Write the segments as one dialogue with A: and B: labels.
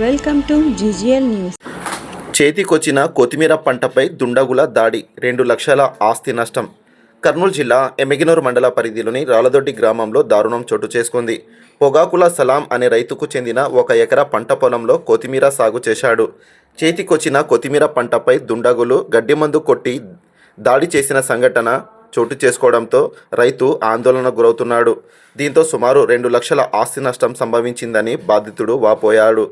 A: Welcome to GGL news.
B: చేతికొచ్చిన కొత్తిమీర పంటపై దుండగుల దాడి రెండు లక్షల ఆస్తి నష్టం. కర్నూలు జిల్లా ఎమ్మిగినూరు మండల పరిధిలోని రాలదొడ్డి గ్రామంలో దారుణం చోటు చేసుకుంది. పొగాకుల సలాం అనే రైతుకు చెందిన ఒక ఎకరా పంట పొలంలో కొత్తిమీర సాగు చేశాడు. చేతికొచ్చిన కొత్తిమీర పంటపై దుండగులు గడ్డి మందు కొట్టి దాడి చేసిన సంఘటన చోటు చేసుకోవడంతో రైతు ఆందోళన గురవుతున్నాడు. దీంతో సుమారు రెండు లక్షల ఆస్తి నష్టం సంభవించిందని బాధితుడు వాపోయాడు.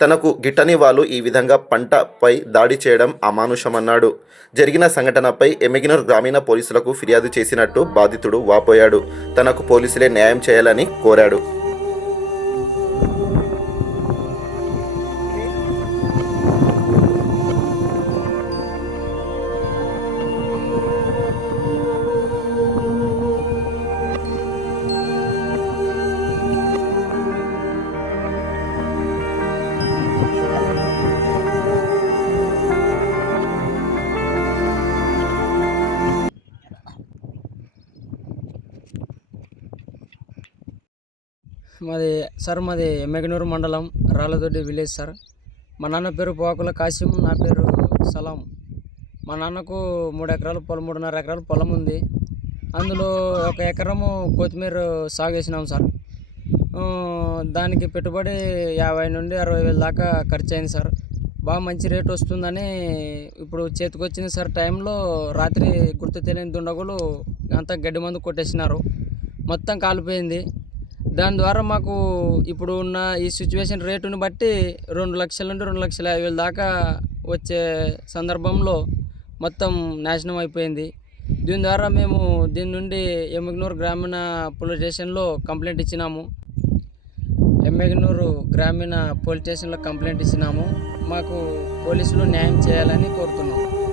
B: తనకు గిట్టని వాళ్ళు ఈ విధంగా పంటపై దాడి చేయడం అమానుషమన్నాడు. జరిగిన సంఘటనపై ఎమ్మిగినూరు గ్రామీణ పోలీసులకు ఫిర్యాదు చేసినట్టు బాధితుడు వాపోయాడు. తనకు పోలీసులే న్యాయం చేయాలని కోరాడు.
C: మాది సార్ మాది మెగనూరు మండలం రాళ్ళదొడ్డి విలేజ్ సార్. మా నాన్న పేరు పోకుల కాసిం నా పేరు సలాం. మా నాన్నకు మూడు ఎకరాలు పొలం మూడున్నర ఎకరాలు పొలం ఉంది. అందులో ఒక ఎకరము కొత్తిమీర సాగు వేసినాం సార్ దానికి పెట్టుబడి యాభై నుండి అరవై వేల దాకా ఖర్చు అయింది సార్. బాగా మంచి రేట్ వస్తుందని ఇప్పుడు చేతికొచ్చింది సార్ టైంలో రాత్రి గుర్తు తెలియని దుండగులు అంతా గడ్డి మందు కొట్టేసినారు. మొత్తం కాలిపోయింది. దాని ద్వారా మాకు ఇప్పుడు ఉన్న ఈ సిచ్యువేషన్ రేటుని బట్టి రెండు లక్షల నుండి రెండు లక్షల యాభై వేల దాకా వచ్చే సందర్భంలో మొత్తం నాశనం అయిపోయింది. దీని ద్వారా మేము దీని నుండి ఎమ్మగనూరు గ్రామీణ పోలీస్ స్టేషన్లో కంప్లైంట్ ఇచ్చినాము. ఎమ్మెగనూరు గ్రామీణ పోలీస్ స్టేషన్లో కంప్లైంట్ ఇచ్చినాము. మాకు పోలీసులు న్యాయం చేయాలని కోరుతున్నాము